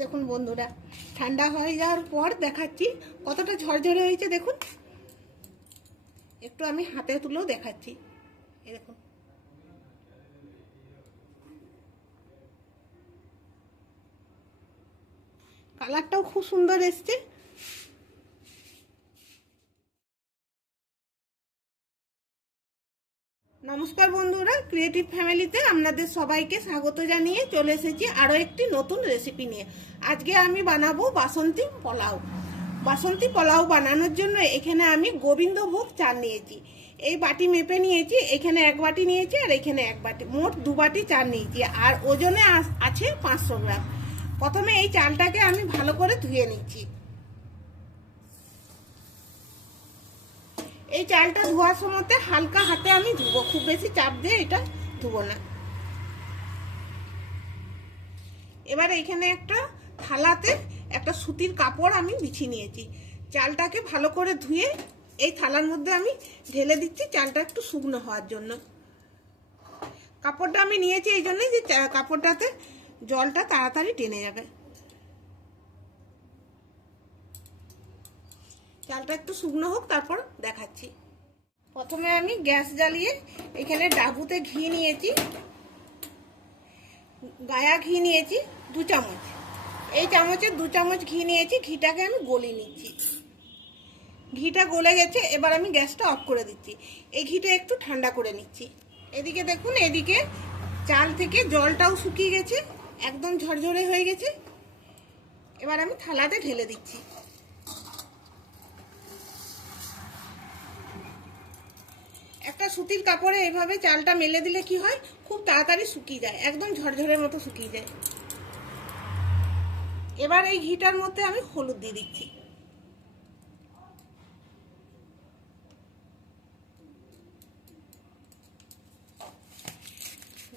দেখুন বন্ধুরা, ঠান্ডা হয়ে যাওয়ার পর দেখাচ্ছি কতটা ঝরঝরে হয়েছে, দেখুন। একটু আমি হাতে তুলেও দেখাচ্ছি। এই দেখুন। কালারটাও খুব সুন্দর এসছে। নমস্কার বন্ধুরা ক্রিয়েটিভ ফ্যামিলিতে আপনাদের সবাইকে স্বাগত জানিয়ে চলে এসেছি আরও একটি নতুন রেসিপি নিয়ে। আজকে আমি বানাবো বাসন্তী পোলাও। বাসন্তী পোলাও বানানোর জন্য এখানে আমি গোবিন্দভোগ চাল নিয়েছি। এই বাটি মেপে নিয়েছি, এখানে এক বাটি নিয়েছি আর এখানে এক বাটি, মোট দু বাটি চাল নিয়েছি আর ওজনে আছে পাঁচশো গ্রাম। প্রথমে এই চালটাকে আমি ভালো করে ধুয়ে নিচ্ছি। এই চালটা ধোয়ার সময়তে হালকা হাতে আমি ধুবো। খুব বেশি চাপ দিয়ে এটা ধুবো না। এবার এখানে একটা থালাতে একটা সুতির কাপড় আমি বিছিয়ে নিয়েছি। চালটাকে ভালো করে ধুয়ে এই থালার মধ্যে আমি ঢেলে দিচ্ছি। চালটা একটু শুকনো হওয়ার জন্য। কাপড়টা আমি নিয়েছি এই জন্যই যে কাপড়টাতে জলটা তাড়াতাড়ি টেনে যাবে। চালটা একটু শুকনো হোক, তারপর দেখাচ্ছি। প্রথমে আমি গ্যাস জ্বালিয়ে এখানে ডাবুতে ঘি নিয়েছি। গায়া ঘি নিয়েছি দু চামচ। এই চামচে দু চামচ ঘি নিয়েছি, ঘিটাকে আমি গলিয়ে নিচ্ছি। ঘিটা গলে গেছে, এবার আমি গ্যাসটা অফ করে দিচ্ছি। এই ঘিটা একটু ঠান্ডা করে নিচ্ছি। এদিকে দেখুন, এদিকে চাল থেকে জলটাও শুকিয়ে গেছে, একদম ঝরঝরে হয়ে গেছে। এবার আমি থালাতে ঢেলে দিচ্ছি একটা সুতির কাপড়ে এইভাবে চালটা মেলে দিলে কি হয়? খুব তাড়াতাড়ি শুকিয়ে যায়, একদম ঝরঝরের মতো শুকিয়ে যায়। এবার এই ঘিটার মধ্যে আমি হলুদ দিয়ে দিচ্ছি।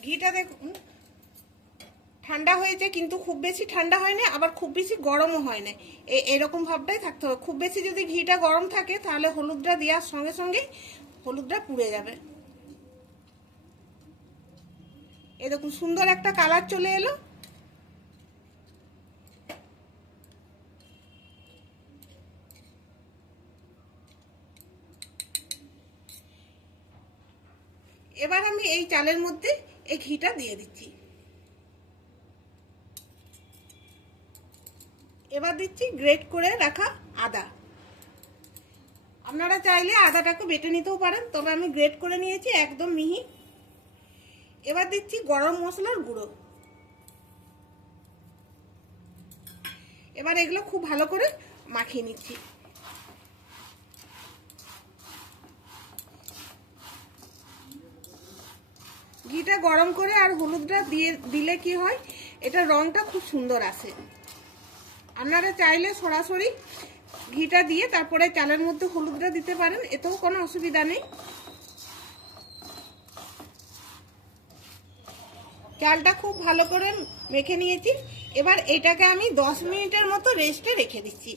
ঘিটা দেখুন, ঠান্ডা হয়েছে কিন্তু খুব বেশি ঠান্ডা হয় না আবার খুব বেশি গরমও হয় না এরকম ভাবটাই থাকতে হবে। খুব বেশি যদি ঘিটা গরম থাকে, তাহলে হলুদটা দেওয়ার সঙ্গে সঙ্গে হলুদটা পুড়ে যাবে। এ দেখুন, সুন্দর একটা কালার চলে এলো। এবার আমি এই চালের মধ্যে এই ঘিটা দিয়ে দিচ্ছি। এবার দিচ্ছি গ্রেট করে রাখা আদা। আপনারা চাইলে আদাটাকে বেটে নিতেও পারেন, তবে আমি গ্রেট করে নিয়েছি একদম মিহি। এবার দিচ্ছি গরম মশলার গুঁড়ো। এবার এগুলো খুব ভালো করে মাখিয়ে নিচ্ছি। ঘিটা গরম করে আর হলুদটা দিয়ে, দিলে কি হয়, এটা রংটা খুব সুন্দর আসে। আপনারা চাইলে সরাসরি ঘিটা দিয়ে তারপরে চালের মধ্যে হলুদটা দিতে পারেন, এতেও কোনো অসুবিধা নেই। চালটা খুব ভালো করে মেখে নিয়েছি। এবার এটাকে আমি দশ মিনিটের মতো রেস্টে রেখে দিচ্ছি।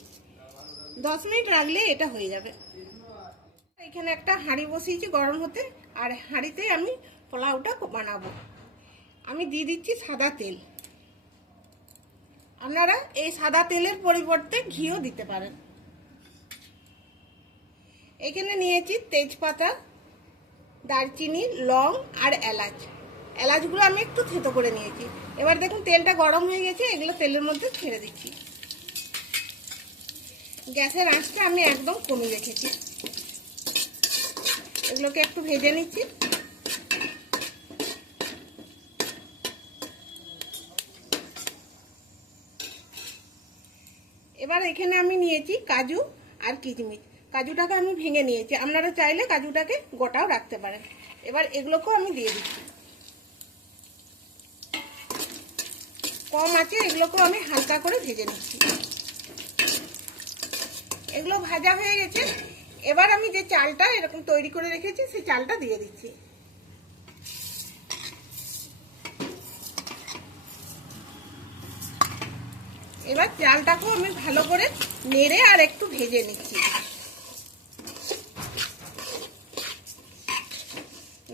দশ মিনিট রাখলে এটা হয়ে যাবে। এখানে একটা হাঁড়ি বসিয়েছি গরম হতে, আর হাঁড়িতে আমি পোলাওটা বানাবো। আমি দিয়ে দিচ্ছি সাদা তেল। আপনারা এই সাদা তেলের পরিবর্তে ঘিও দিতে পারেন। এখানে নিয়েছি তেজপাতা, দারচিনি, লং আর এলাচ। এলাচগুলো আমি একটু থেতো করে নিয়েছি। এবার দেখুন, তেলটা গরম হয়ে গেছে, এগুলো তেলের মধ্যে ছেড়ে দিচ্ছি। গ্যাসের আঁচটা আমি একদম কমিয়ে রেখেছি। এগুলোকে একটু ভেজে নিচ্ছি। এবার এখানে আমি নিয়েছি কাজু আর কিশমিশ। কাজুটাকে আমি ভেঙে নিয়েছি। আপনারা চাইলে কাজুটাকে গোটাও রাখতে পারেন। এবার এগুলোকেও আমি দিয়ে দিচ্ছি। কম আছে, এগুলোকেও আমি হালকা করে ভেজে নিচ্ছি। এগুলো ভাজা হয়ে গেছে। এবার আমি যে চালটা এরকম তৈরি করে রেখেছি, সেই চালটা দিয়ে দিচ্ছি। এবার চালটাকেও আমি ভালো করে নেড়ে আর একটু ভেজে নিচ্ছি।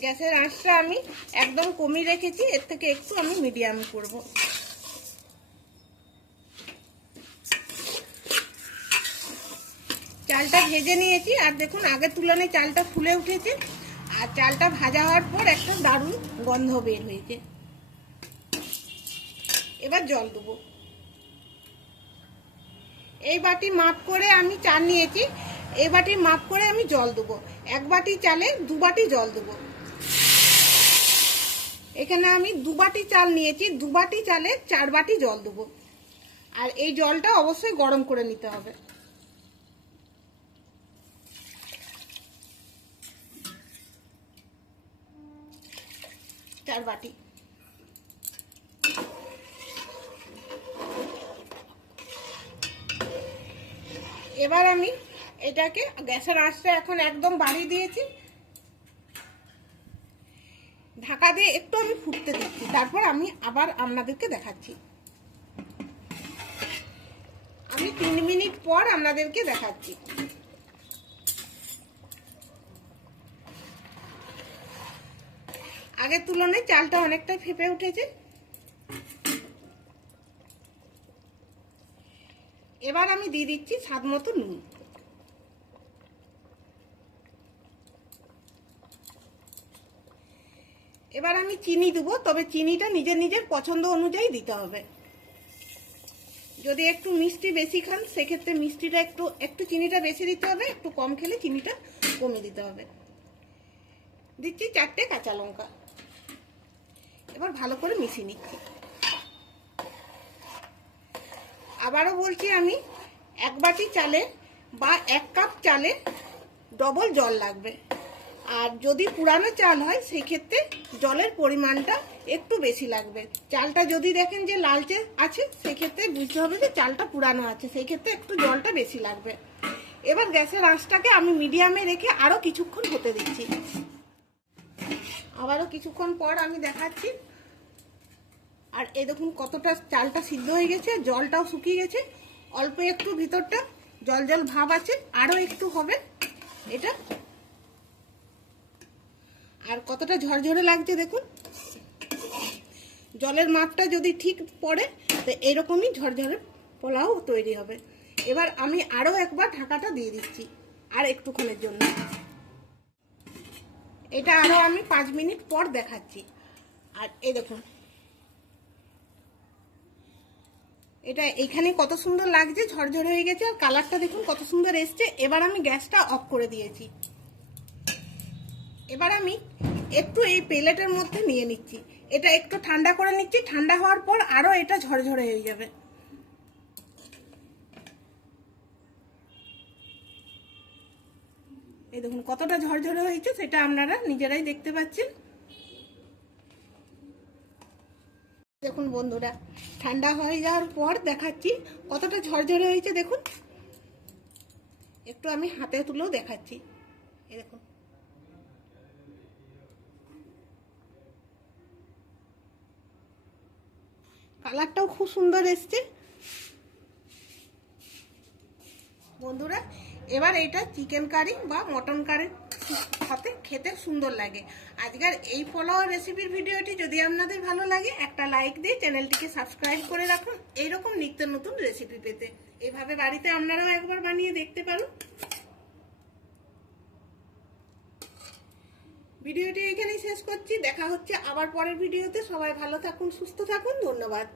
গ্যাসের আঁচটা আমি একদম কমিয়ে রেখেছি, এর থেকে একটু আমি মিডিয়াম করব। চালটা ভেজে নিয়েছি, আর দেখুন আগের তুলনায় চালটা ফুলে উঠেছে, আর চালটা ভাজা হওয়ার পর একটা দারুণ গন্ধ বের হয়েছে। এবার জল দেবো। এই বাটি মাপ করে আমি চাল নিয়েছি, এই বাটি মাপ করে আমি জল দেবো। এক বাটি চালে দু বাটি জল দেবো। এখানে আমি দু বাটি চাল নিয়েছি। দু বাটি চালে চার বাটি জল দেবো। আর এই জলটা অবশ্যই গরম করে নিতে হবে। চার বাটি। এবার আমি এটাকে গ্যাসের আঁচটা এখন একদম বাড়িয়ে দিয়েছি। ঢাকা দিয়ে একটু আমি ফুটতে দিচ্ছি তারপর আমি আবার আপনাদেরকে দেখাচ্ছি। আমি তিন মিনিট পর আপনাদেরকে দেখাচ্ছি। আগের তুলনায় চালটা অনেকটাই ফেপে উঠেছে। এবার আমি দিয়ে দিচ্ছি স্বাদ মতো নুন। এবার আমি চিনি দেবো, তবে চিনিটা নিজের নিজের পছন্দ অনুযায়ী দিতে হবে। যদি একটু মিষ্টি বেশি খান, সেক্ষেত্রে মিষ্টিটা একটু একটু চিনিটা বেশি দিতে হবে, একটু কম খেলে চিনিটা কমে দিতে হবে। দিচ্ছি চারটে কাঁচা লঙ্কা। এবার ভালো করে মিশিয়ে নিচ্ছি। আবারও বলছি আমি, এক বাটি চালে বা এক কাপ চালে ডবল জল লাগবে। আর যদি পুরানো চাল হয় সেই ক্ষেত্রে জলের পরিমাণটা একটু বেশি লাগবে। চালটা যদি দেখেন যে লালচে আছে, সেক্ষেত্রে বুঝতে হবে যে চালটা পুরানো আছে সেই ক্ষেত্রে একটু জলটা বেশি লাগবে। এবার গ্যাসের আঁচটাকে আমি মিডিয়ামে রেখে আরও কিছুক্ষণ হতে দিচ্ছি। আবারও কিছুক্ষণ পর আমি দেখাচ্ছি। আর এই দেখুন কতটা চালটা সিদ্ধ হয়ে গেছে, জলটাও শুকিয়ে গেছে। অল্প একটু ভিতরটা জল জল ভাব আছে আরও একটু হবে। এটা আর কতটা ঝরঝরে লাগছে দেখুন। জলের মাপটা যদি ঠিক পড়ে, তো এরকমই ঝরঝরে পোলাও তৈরি হবে। এবার আমি আরও একবার ঢাকাটা দিয়ে দিচ্ছি, আর একটুক্ষণের জন্য। এটা আরও আমি পাঁচ মিনিট পর দেখাচ্ছি। আর এই দেখুন। এটা এইখানে কত সুন্দর লাগছে, ঝরঝরে হয়ে গেছে, আর কালারটা দেখুন কত সুন্দর এসছে। এবার আমি গ্যাসটা অফ করে দিয়েছি। এবার আমি একটু এই প্লেটের মধ্যে নিয়ে নিচ্ছি। এটা একটু ঠান্ডা করে নিচ্ছি। ঠান্ডা হওয়ার পর আরও এটা ঝরঝরে হয়ে যাবে। এই দেখুন, কতটা ঝরঝরে হয়েছে সেটা আপনারা নিজেরাই দেখতে পাচ্ছেন। দেখুন বন্ধুরা, ঠান্ডা হয়ে যাওয়ার পর দেখাচ্ছি কতটা ঝরঝরে হয়েছে। দেখুন, একটু আমি হাতে তুলেও দেখাচ্ছি। এই দেখুন কালারটাও খুব সুন্দর এসছে। বন্ধুরা, এবার এটা চিকেন কারি বা মটন কারির সাথে খেতে সুন্দর লাগে। আজকের এই পোলাও রেসিপির ভিডিওটি যদি আপনাদের ভালো লাগে, একটা লাইক দিয়ে চ্যানেলটিকে সাবস্ক্রাইব করে রাখুন। এইরকম নিত্য নতুন রেসিপি পেতে। এভাবে বাড়িতে আপনারাও একবার বানিয়ে দেখতে পারুন ভিডিওটি এখানেই শেষ করছি। দেখা হচ্ছে আবার পরের ভিডিওতে। সবাই ভালো থাকুন, সুস্থ থাকুন। ধন্যবাদ।